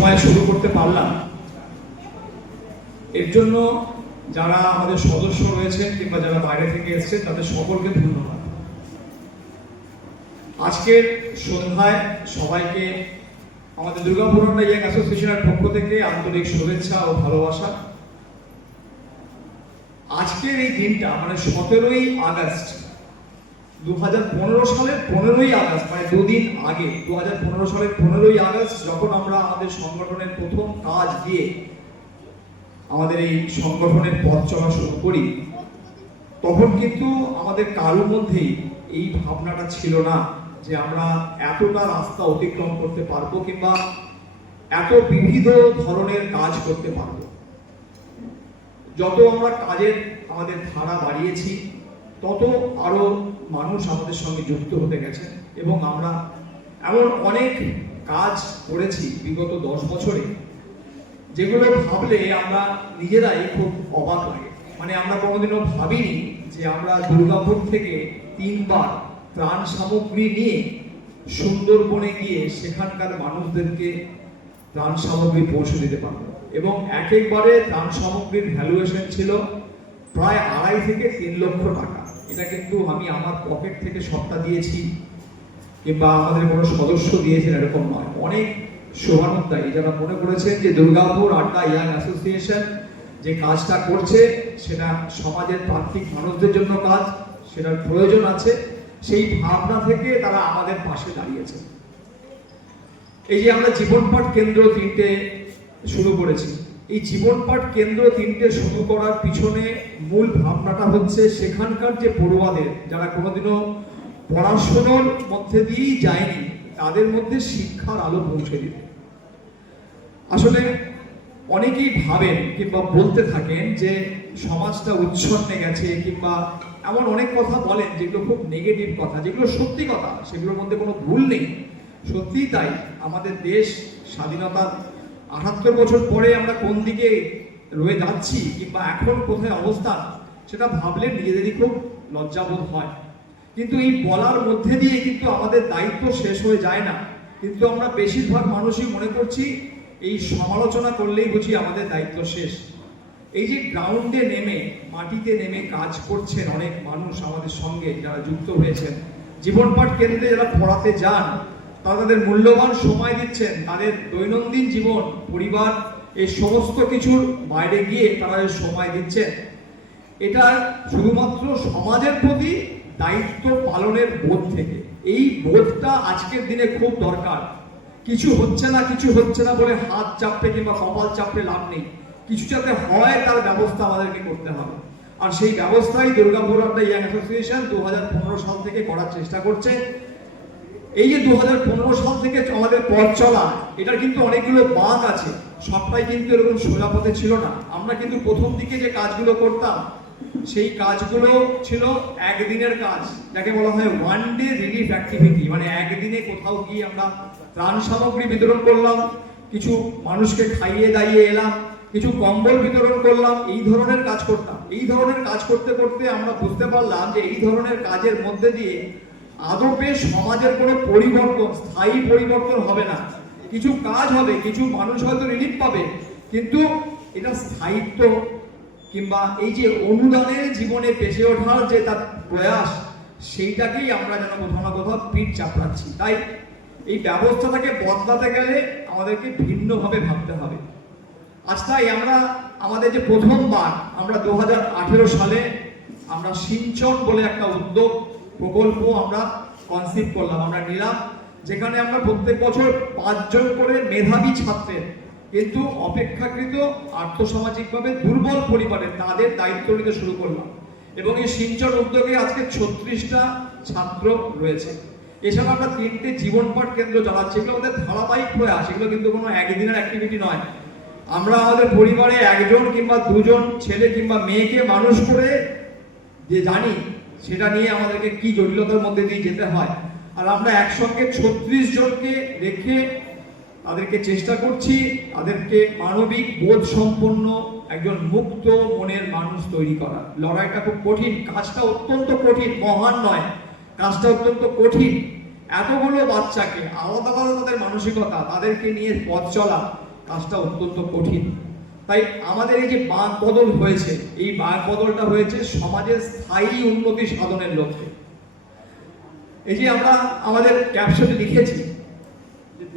সময় শুরু করতে পারলাম। এর জন্য যারা আমাদের সদস্য রয়েছেন কিংবা যারা বাইরে থেকে এসছে, তাদের সকলকে ধন্যবাদ। আজকের সন্ধ্যায় সবাইকে আমাদের দুর্গাপুর ইয়াং অ্যাসোসিয়েশনের পক্ষ থেকে আন্তরিক শুভেচ্ছা ও ভালোবাসা। আজকের এই দিনটা মানে সতেরোই আগস্ট দু হাজার পনেরো সালের পনেরোই আগস্ট মানে দুদিন আগে দু হাজার পনেরো সালের পনেরোই আগস্ট যখন আমরা আমাদের সংগঠনের প্রথম কাজ দিয়ে আমাদের এই সংগঠনের পথ চলা শুরু করি, তখন কিন্তু আমাদের কারোর মধ্যেই এই ভাবনাটা ছিল না যে আমরা এতটা রাস্তা অতিক্রম করতে পারব কিংবা এত বিবিধ ধরনের কাজ করতে পারব। যত আমরা কাজের আমাদের ধারা বাড়িয়েছি, তত আরও মানুষ আমাদের সঙ্গে যুক্ত হতে গেছে এবং আমরা এমন অনেক কাজ করেছি বিগত দশ বছরে যেগুলো ভাবলে আমরা নিজেরাই খুব অবাক লাগে। মানে আমরা কোনোদিনও ভাবিনি যে আমরা দুর্গাপুর থেকে তিনবার ত্রাণ সামগ্রী নিয়ে সুন্দরবনে গিয়ে সেখানকার মানুষদেরকে ত্রাণ সামগ্রী পৌঁছে দিতে পারব। এবং এক একবারে ত্রাণ সামগ্রীর ভ্যালুয়েশন ছিল প্রায় আড়াই থেকে তিন লক্ষ টাকা। এটা কিন্তু আমি আমার পকেট থেকে সবটা দিয়েছি, কিংবা আমাদের কোনো সদস্য দিয়েছেন এরকম নয়। অনেক শোভানুদ্দায়ী যারা মনে করেছেন যে দুর্গাপুর আড্ডা ইয়াং অ্যাসোসিয়েশন যে কাজটা করছে, সেটা সমাজের প্রান্তিক মানুষদের জন্য কাজ, সেটার প্রয়োজন আছে, সেই ভাবনা থেকে তারা আমাদের পাশে দাঁড়িয়েছে। এই যে আমরা জীবনপাঠ কেন্দ্র তিনটে শুরু করেছি। এই জীবনপাঠ কেন্দ্র তিনটে শুরু করার পিছনে মূল ভাবনাটা হচ্ছে সেখানকার যে পড়ুয়াদের, যারা কোনোদিনও পড়াশোনার মধ্যে দিয়েই যায়নি, তাদের মধ্যে শিক্ষার আলো পৌঁছে দিতে। আসলে অনেকেই ভাবেন কিংবা বলতে থাকেন যে সমাজটা উচ্ছন্নে গেছে কিংবা এমন অনেক কথা বলেন যেগুলো খুব নেগেটিভ কথা, যেগুলো সত্যি কথা, সেগুলোর মধ্যে কোনো ভুল নেই। সত্যিই তাই, আমাদের দেশ স্বাধীনতার আটাত্তর বছর পরে আমরা কোন দিকে রয়ে যাচ্ছি কিংবা এখন কোথায় অবস্থান সেটা ভাবলে নিজেদেরই খুব লজ্জাবোধ হয়। কিন্তু এই বলার মধ্যে দিয়ে কিন্তু আমাদের দায়িত্ব শেষ হয়ে যায় না। কিন্তু আমরা বেশিরভাগ মানুষই মনে করছি, এই সমালোচনা করলেই বুঝি আমাদের দায়িত্ব শেষ। এই যে গ্রাউন্ডে নেমে, মাটিতে নেমে কাজ করছেন অনেক মানুষ আমাদের সঙ্গে যারা যুক্ত হয়েছেন, জীবনপাঠ কেন্দ্রে যারা পড়াতে যান তারা তাদের মূল্যবান সময় দিচ্ছেন, তাদের দৈনন্দিন জীবন, পরিবার, এই সমস্ত কিছুর বাইরে গিয়ে তারা সময় দিচ্ছেন, এটা শুধুমাত্র সমাজের প্রতি দায়িত্ব পালনের বোধ থেকে। এই বোধটা আজকের দিনে খুব দরকার। কিছু হচ্ছে না, কিছু হচ্ছে না বলে হাত চাপড়ে কিংবা কপাল চাপড়ে লাভ নেই। কিছু যাতে হয় তার ব্যবস্থা আমাদেরকে করতে হবে। আর সেই ব্যবস্থাই দুর্গাপুর আড্ডা ইয়াং অ্যাসোসিয়েশন দু হাজার পনেরো সাল থেকে করার চেষ্টা করছে। এই যে দু হাজার পনেরো সাল থেকে আমাদের পথ চলা, এটার কিন্তু অনেকগুলো বাঁক আছে। সবটাই কিন্তু এরকম সোজা পথে ছিল না। আমরা কিন্তু প্রথম দিকে যে কাজগুলো করতাম, সেই কাজগুলো ছিল একদিনের কাজ, যাকে বলা হয় ওয়ান ডে রিলিফ অ্যাক্টিভিটি মানে একদিনে কোথাও গিয়ে আমরা ত্রাণ সামগ্রী বিতরণ করলাম, কিছু মানুষকে খাইয়ে দাইয়ে এলাম, কিছু কম্বল বিতরণ করলাম, এই ধরনের কাজ করতাম। এই ধরনের কাজ করতে করতে আমরা বুঝতে পারলাম যে এই ধরনের কাজের মধ্যে দিয়ে আদপে সমাজের কোনো পরিবর্তন, স্থায়ী পরিবর্তন হবে না। কিছু কাজ হবে, কিছু মানুষ হয়তো রিলিফ পাবে, কিন্তু এটা স্থায়িত্ব কিংবা এই যে অনুদানের জীবনে বেঁচে ওঠার যে তার প্রয়াস, সেইটাকেই আমরা যেন কোথাও না কোথাও পিঠ চাপড়াচ্ছি। তাই এই ব্যবস্থাটাকে বদলাতে গেলে আমাদেরকে ভিন্নভাবে ভাবতে হবে। আজ তাই আমরা আমাদের যে প্রথমবার, আমরা দু হাজার আঠেরো সালে আমরা সিঞ্চন বলে একটা উদ্যোগ প্রকল্প আমরা কনসিপ্ট করলাম, আমরা নিলাম, যেখানে আমরা প্রত্যেক বছর পাঁচজন করে মেধাবী ছাত্রের, কিন্তু অপেক্ষাকৃত আর্থসামাজিকভাবে দুর্বল পরিবারের তাদের দায়িত্ব নিতে শুরু করলাম। এবং এই সিঞ্চন উদ্যোগে আজকে ছত্রিশটা ছাত্র রয়েছে। এছাড়া আমরা তিনটে জীবনপাঠ কেন্দ্র চালাচ্ছি, এগুলো আমাদের ধারাবাহিক প্রয়াস, এগুলো কিন্তু কোনো একদিনের অ্যাক্টিভিটি নয়। আমরা আমাদের পরিবারে একজন কিংবা দুজন ছেলে কিংবা মেয়েকে মানুষ করে যে জানি সেটা নিয়ে আমাদেরকে কি জটিলতার মধ্যে দিয়ে যেতে হয়। আর আমরা একসঙ্গে ছত্রিশ জনকে রেখে তাদেরকে চেষ্টা করছি, তাদেরকে মানবিক বোধ সম্পন্ন একজন মুক্ত মনের মানুষ তৈরি করা। লড়াইটা খুব কঠিন, কাজটা অত্যন্ত কঠিন, মহান নয়। কাজটা অত্যন্ত কঠিন। এতগুলো বাচ্চাকে, আলাদা আলাদা তাদের মানসিকতা, তাদেরকে নিয়ে পথ চলা, কাজটা অত্যন্ত কঠিন। তাই আমাদের এই যে বাঁক বদল হয়েছে, এই বাঁক বদলটা হয়েছে সমাজের স্থায়ী উন্নতি সাধনের লক্ষ্যে। এই যে আমরা আমাদের ক্যাপশনে লিখেছি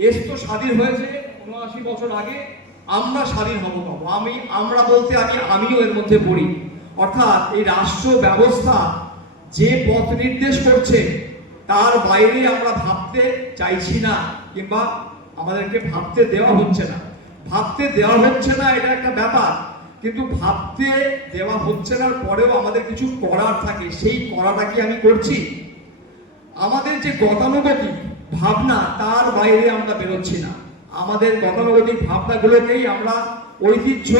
দেশ তো স্বাধীন হয়েছে উনআশি বছর আগে, আমরা স্বাধীন হব কব আমি, আমরা বলতে আমি, আমিও এর মধ্যে পড়ি। অর্থাৎ এই রাষ্ট্র ব্যবস্থা যে পথ নির্দেশ করছে, তার বাইরে আমরা ভাবতে চাইছি না, কিংবা আমাদেরকে ভাবতে দেওয়া হচ্ছে না। ভাবতে দেওয়া হচ্ছে না, এটা একটা ব্যাপার। কিন্তু ভাবতে দেওয়া হচ্ছে না পরেও আমাদের কিছু করার থাকে, সেই করাটা কি আমি করছি? আমাদের যে গতানুগতিক ভাবনা, তার বাইরে আমরা বেরোচ্ছি না। আমাদের গতানুগতিক ভাবনাগুলোকেই আমরা ঐতিহ্য,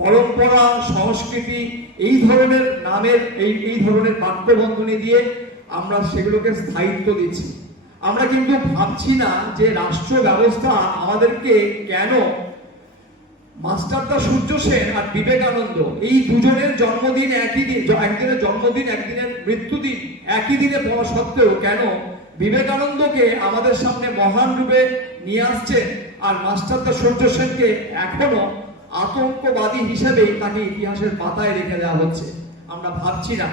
পরম্পরা, সংস্কৃতি, এই ধরনের নামের, এই এই ধরনের বাক্যবন্ধনী দিয়ে আমরা সেগুলোকে স্থায়িত্ব দিচ্ছি। আমরা কিন্তু ভাবছি না যে রাষ্ট্র ব্যবস্থা আমাদেরকে কেন মাস্টারদা সূর্য সেন আর বিবেকানন্দ, এই দুজনের জন্মদিন একই দিন একদিনের জন্মদিন, একদিনের মৃত্যুদিন একই দিনে পড়া সত্ত্বেও কেন বিবেকানন্দকে আমাদের সামনে মহান রূপে নিয়ে আসছেন আর মাস্টারদা সূর্য সেনকে এখনও আতঙ্কবাদী হিসেবেই তাকে ইতিহাসের পাতায় রেখে দেওয়া হচ্ছে। আমরা ভাবছি না।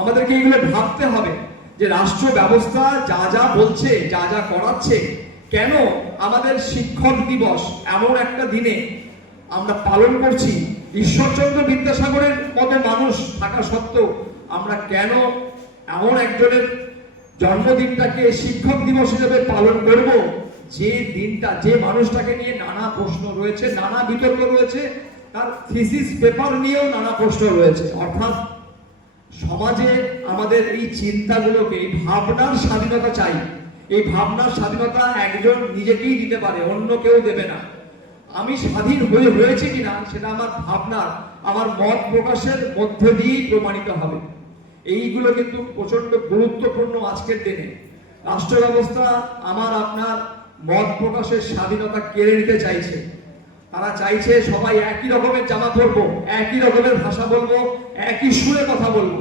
আমাদেরকে এগুলো ভাবতে হবে যে রাষ্ট্র ব্যবস্থা যা যা বলছে, যা যা করাচ্ছে, কেন আমাদের শিক্ষক দিবস এমন একটা দিনে আমরা পালন করছি ঈশ্বরচন্দ্র বিদ্যাসাগরের মতো মানুষ থাকা সত্ত্বেও আমরা কেন এমন একজনের জন্মদিনটাকে শিক্ষক দিবস হিসেবে পালন করব? যে দিনটা, যে মানুষটাকে নিয়ে নানা প্রশ্ন রয়েছে, নানা বিতর্ক রয়েছে, তার থিসিস পেপার নিয়েও নানা প্রশ্ন রয়েছে। অর্থাৎ সমাজে আমাদের এই চিন্তাগুলোকে, এই ভাবনার স্বাধীনতা চাই। এই ভাবনার স্বাধীনতা একজন নিজেকেই দিতে পারে, অন্য কেউ দেবে না। আমি স্বাধীন হয়ে হয়েছে কিনা সেটা আমার ভাবনার আমার মত প্রকাশের মধ্যে দিয়েই প্রমাণিত হবে। এইগুলো কিন্তু প্রচণ্ড গুরুত্বপূর্ণ আজকের দিনে। রাষ্ট্র ব্যবস্থা আমার আপনার মত প্রকাশের স্বাধীনতা কেড়ে নিতে চাইছে। তারা চাইছে সবাই একই রকমের জামা পরবো, একই রকমের ভাষা বলব, একই সুরে কথা বলব।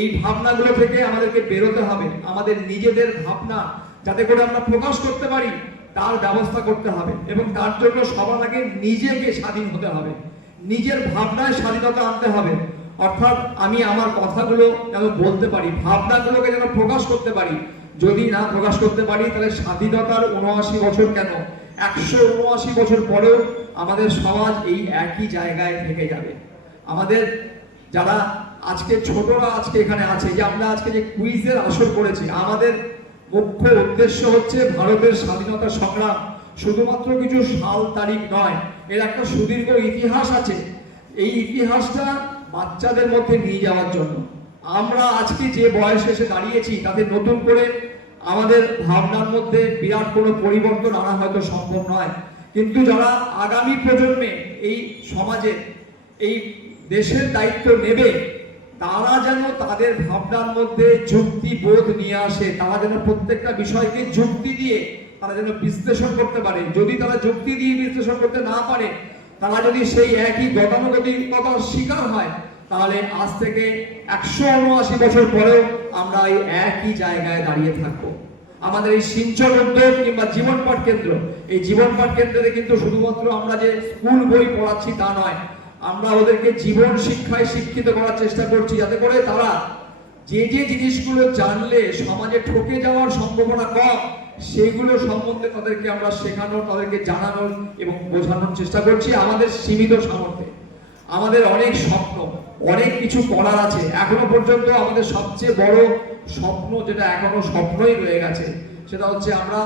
এই ভাবনাগুলো থেকে আমাদেরকে বেরোতে হবে। আমাদের নিজেদের ভাবনা যাতে করে আমরা প্রকাশ করতে পারি। তার ব্যবস্থা করতে হবে এবং তার জন্য সবার আগে নিজেকে স্বাধীন হতে হবে। নিজের ভাবনায় স্বাধীনতা আনতে হবে। অর্থাৎ আমি আমার কথাগুলো যেন বলতে পারি, ভাবনাগুলোকে যেন প্রকাশ করতে পারি। যদি না প্রকাশ করতে পারি, তাহলে স্বাধীনতার উনআশি বছর কেন? একশো উনআশি বছর পরেও আমাদের সমাজ এই একই জায়গায় থেকে যাবে। আমাদের যারা আজকে ছোটরা আজকে এখানে আছে, যে আমরা আজকে যে কুইজের আসর করেছি, আমাদের মুখ্য উদ্দেশ্য হচ্ছে ভারতের স্বাধীনতা সংগ্রাম। শুধুমাত্র কিছু সাল তারিখ নয়, এর একটা সুদীর্ঘ ইতিহাস আছে। এই ইতিহাসটা বাচ্চাদের মধ্যে নিয়ে যাওয়ার জন্য। আমরা আজকে যে বয়সে এসে দাঁড়িয়েছি, তাতে নতুন করে আমাদের ভাবনার মধ্যে বিরাট কোনো পরিবর্তন আনা হয়তো সম্ভব নয়। কিন্তু যারা আগামী প্রজন্মে এই সমাজে, এই দেশের দায়িত্ব নেবে তারা যেন তাদের ভাবনার মধ্যে যুক্তি বোধ নিয়ে আসে, তারা যেন প্রত্যেকটা বিষয়কে যুক্তি দিয়ে তারা যেন বিশ্লেষণ করতে পারে। যদি তারা যুক্তি দিয়ে বিশ্লেষণ করতে না পারে, তারা যদি সেই একই গতানুগতিকতার শিকার হয়, তাহলে আজ থেকে একশো উনআশি বছর পরেও আমরা এই একই জায়গায় দাঁড়িয়ে থাকব। আমাদের এই সিঞ্চন উদ্যোগ কিংবা জীবন পাঠ কেন্দ্র, এই জীবন পাঠ কেন্দ্রে কিন্তু শুধুমাত্র আমরা যে স্কুল বই পড়াচ্ছি তা নয় আমরা ওদেরকে জীবন শিক্ষায় শিক্ষিত করার চেষ্টা করছি যাতে করে তারা যে যে জিনিসগুলো জানলে সমাজে ঠকে যাওয়ার সম্ভাবনা কম, সেগুলো সম্বন্ধে তাদেরকে আমরা শেখানোর, তাদেরকে জানানোর এবং বোঝানোর চেষ্টা করছি আমাদের সীমিত সামর্থ্যে। আমাদের অনেক স্বপ্ন, অনেক কিছু করার আছে। এখনও পর্যন্ত আমাদের সবচেয়ে বড় স্বপ্ন, যেটা এখনও স্বপ্নই রয়ে গেছে, সেটা হচ্ছে আমরা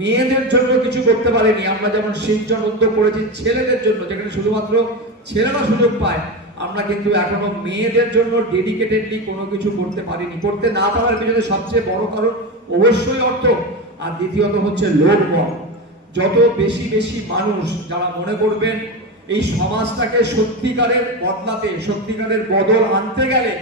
মেয়েদের জন্য কিছু করতে পারিনি। আমরা যেমন সিঞ্চন উদ্যোগ করেছি ছেলেদের জন্য, যেখানে শুধুমাত্র ছেলেরা সুযোগ পায়। আমরা কিন্তু এখনও মেয়েদের জন্য ডেডিকেটেডলি কোনো কিছু করতে পারিনি। করতে না পারার পিছনে সবচেয়ে বড় কারণ অবশ্যই অর্থ, আর দ্বিতীয়ত হচ্ছে লোকবল। যত বেশি বেশি মানুষ যারা মনে করবেন এই সমাজটাকে সত্যিকারের বদলাতে, সত্যিকারের বদল আনতে গেলে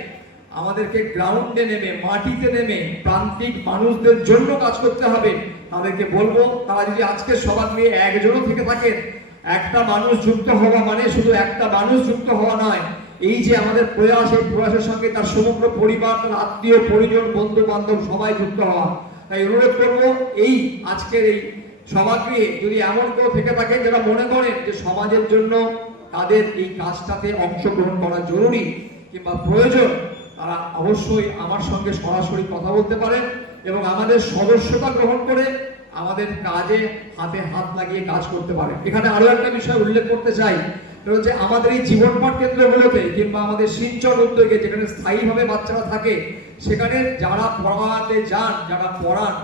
আমাদেরকে গ্রাউন্ডে নেমে, মাটিতে নেমে প্রান্তিক মানুষদের জন্য কাজ করতে হবে। তাদেরকে বলব, তারা যদি আজকে সবার নিয়ে একজনও থেকে থাকেন একটা মানুষ যুক্ত হওয়া মানে শুধু একটা মানুষ যুক্ত হওয়া নয়, এই যে আমাদের প্রয়াস, এই প্রয়াসের সঙ্গে তার সমগ্র পরিবার, তার আত্মীয়, পরিজন বন্ধু বান্ধব সবাই যুক্ত হওয়া। তাই অনুরোধ করব, এই আজকের এই সমাজগৃহে যদি এমন কেউ থেকে থাকে যারা মনে করেন যে সমাজের জন্য তাদের এই কাজটাতে অংশগ্রহণ করা জরুরি কিংবা প্রয়োজন, তারা অবশ্যই আমার সঙ্গে সরাসরি কথা বলতে পারেন এবং আমাদের সদস্যতা গ্রহণ করে আমাদের কাজে হাতে হাত লাগিয়ে কাজ করতে পারে। এখানে আরও একটা বিষয় উল্লেখ করতে চাই হচ্ছে আমাদের এই জীবন পাঠ কেন্দ্রগুলোতে কিংবা আমাদের শিলচর উদ্যোগে যেখানে স্থায়ীভাবে বাচ্চারা থাকে, সেখানে যারা পড়াতে যান, যারা পড়ান,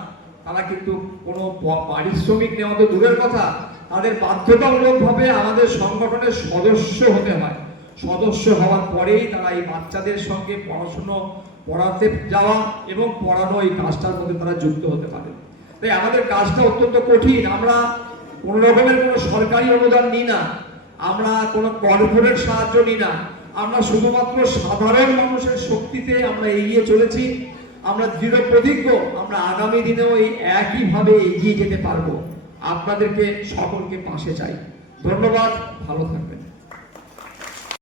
তারা কিন্তু কোনো পারিশ্রমিক নেওয়া তো দূরের কথা, তাদের বাধ্যতামূলকভাবে আমাদের সংগঠনের সদস্য হতে হয়। সদস্য হওয়ার পরেই তারা এই বাচ্চাদের সঙ্গে পড়াশুনো, পড়াতে যাওয়া এবং পড়ানো এই কাজটার মধ্যে তারা যুক্ত হতে পারে। তাই আমাদের কাজটা অত্যন্ত কঠিন। আমরা কোনো রকমের কোনো সরকারি অনুদান নিই না। আমরা কোনো কর্পোরেট সাহায্য নিই না। আমরা শুধুমাত্র সাধারণ মানুষের শক্তিতে আমরা এগিয়ে চলেছি। আমরা দৃঢ় প্রতিজ্ঞ, আমরা আগামী দিনেও এই একইভাবে এগিয়ে যেতে পারব। আপনাদেরকে সকলকে পাশে চাই। ধন্যবাদ, ভালো থাকবেন।